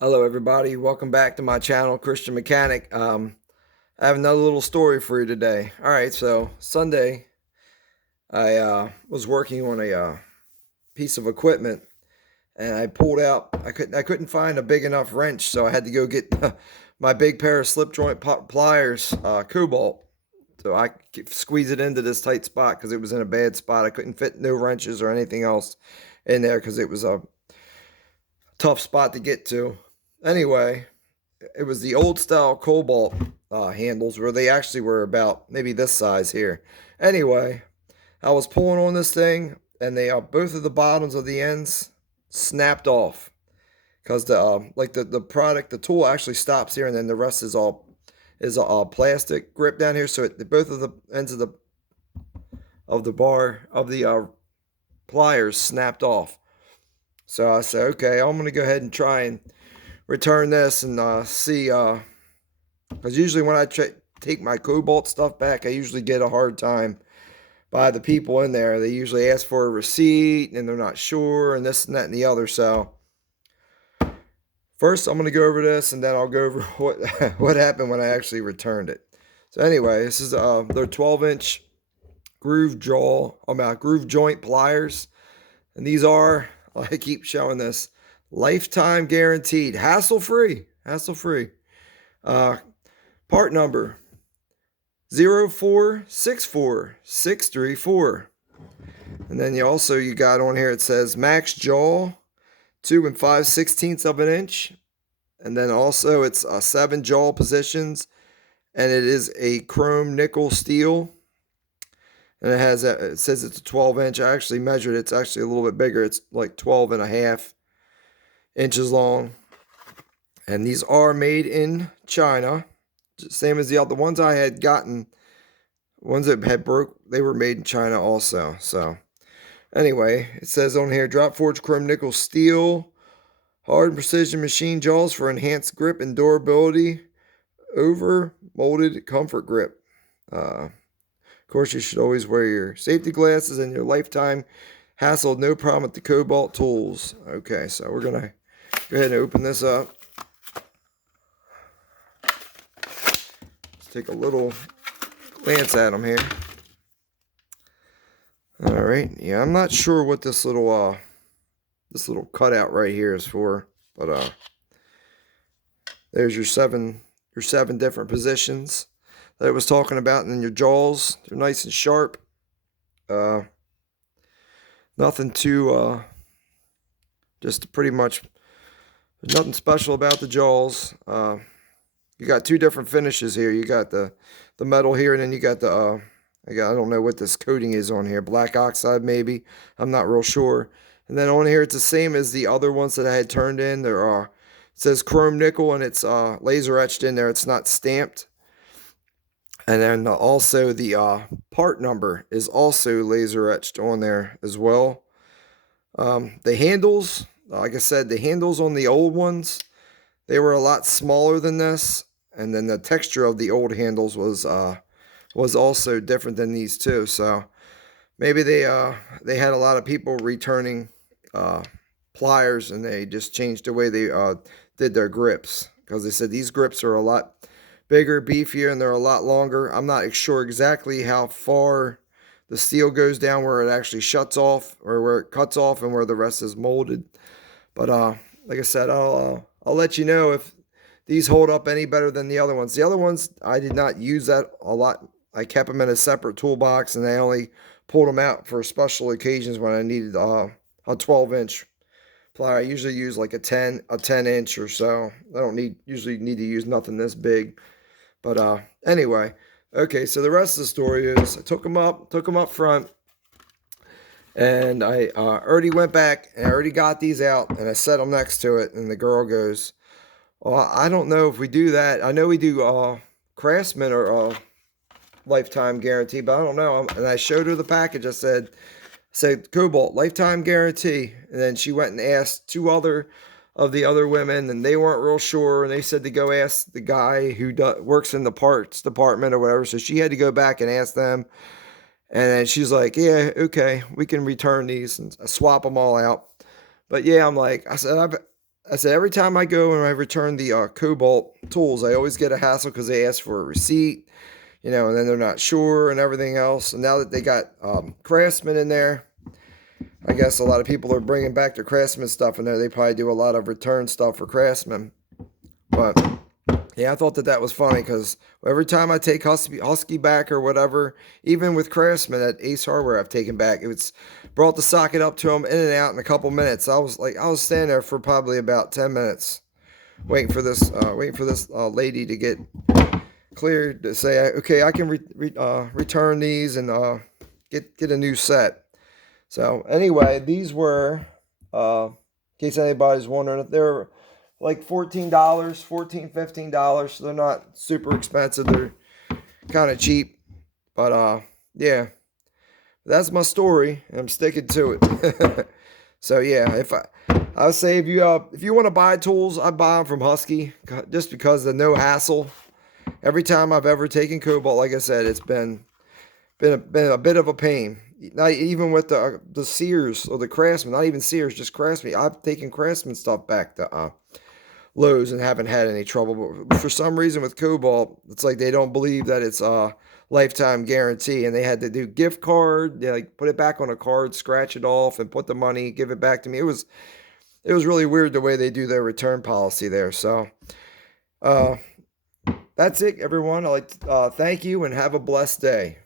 Hello, everybody. Welcome back to my channel, Christian Mechanic. I have another little story for you today. All right, so Sunday, I was working on a piece of equipment, and I pulled out. I couldn't find a big enough wrench, so I had to go get my big pair of slip joint pliers, Kobolt. So I could squeeze it into this tight spot because it was in a bad spot. I couldn't fit no wrenches or anything else in there because it was a tough spot to get to. Anyway, it was the old style Cobalt handles where they actually were about maybe this size here. Anyway, I was pulling on this thing and they both of the bottoms of the ends snapped off because the tool actually stops here and then the rest is all plastic grip down here. So both of the ends of the bar of the pliers snapped off. So I said, okay, I'm gonna go ahead and try and return this and see. Because usually when I take my Cobalt stuff back, I usually get a hard time by the people in there. They usually ask for a receipt and they're not sure and this and that and the other. So first I'm going to go over this and then I'll go over what happened when I actually returned it. So anyway, this is their 12-inch groove joint pliers. And these are, I keep showing this, lifetime guaranteed, hassle-free. Part number 0464634. And then you got on here, it says max jaw 2 5/16 of an inch. And then also it's 7 jaw positions. And it is a chrome nickel steel. And it says it's a 12-inch. I actually measured it. It's actually a little bit bigger. It's like 12.5 inches long. And these are made in China. Same as the other ones I had gotten. Ones that had broke, they were made in China also. So anyway, it says on here, drop forged chrome nickel steel, hard and precision machine jaws for enhanced grip and durability, over molded comfort grip. Of course, you should always wear your safety glasses and your lifetime hassle, no problem with the Kobolt tools. Okay, so we're gonna go ahead and open this up. Let's take a little glance at them here. All right, yeah, I'm not sure what this little cutout right here is for, but there's your seven different positions that I was talking about, and then your jaws, they're nice and sharp. Nothing too just pretty much there's nothing special about the jaws. You got two different finishes here. You got the metal here, and then you got the I don't know what this coating is on here. Black oxide maybe. I'm not real sure. And then on here it's the same as the other ones that I had turned in. There are it says chrome nickel and it's laser etched in there. It's not stamped. And then also the part number is also laser etched on there as well. The handles, like I said, the handles on the old ones, they were a lot smaller than this, and then the texture of the old handles was also different than these two. So maybe they had a lot of people returning pliers, and they just changed the way they did their grips, because they said these grips are a lot bigger, beefier, and they're a lot longer. I'm not sure exactly how far the steel goes down where it actually shuts off or where it cuts off and where the rest is molded. But like I said, I'll let you know if these hold up any better than the other ones. The other ones, I did not use that a lot. I kept them in a separate toolbox, and I only pulled them out for special occasions when I needed a 12-inch plier. I usually use like a 10-inch or so. I don't usually need to use nothing this big. But anyway, okay, so the rest of the story is I took them up front, and I already went back and I already got these out, and I set them next to it, and the girl goes, well, I don't know if we do that. I know we do Craftsman or lifetime guarantee, but I don't know. And I showed her the package. I said Kobolt, lifetime guarantee. And then she went and asked two other of the other women, and they weren't real sure, and they said to go ask the guy who works in the parts department or whatever. So she had to go back and ask them, and then she's like, yeah, okay, we can return these and swap them all out. But yeah, I said I said every time I go and I return the Kobolt tools, I always get a hassle because they ask for a receipt, and then they're not sure and everything else. And now that they got Craftsman in there, I guess a lot of people are bringing back their Craftsman stuff in there. They probably do a lot of return stuff for Craftsman. But yeah, I thought that was funny because every time I take Husky back or whatever, even with Craftsman at Ace Hardware, I've taken back. It's brought the socket up to them in and out in a couple minutes. I was standing there for probably about 10 minutes waiting for this lady to get cleared to say, okay, I can return these and get a new set. So anyway, these were, in case anybody's wondering, they're like $14, $15. So they're not super expensive. They're kind of cheap. But yeah, that's my story. And I'm sticking to it. So yeah, I would say if you want to buy tools, I buy them from Husky just because of no hassle. Every time I've ever taken Kobolt, like I said, it's been a bit of a pain. Not even with the Sears or the Craftsman, not even Sears, just Craftsman. I've taken Craftsman stuff back to Lowe's and haven't had any trouble. But for some reason with Kobolt, it's like they don't believe that it's a lifetime guarantee, and they had to do gift card. They like put it back on a card, scratch it off, and put the money, give it back to me. It was really weird the way they do their return policy there. So that's it, everyone. I'd like to thank you and have a blessed day.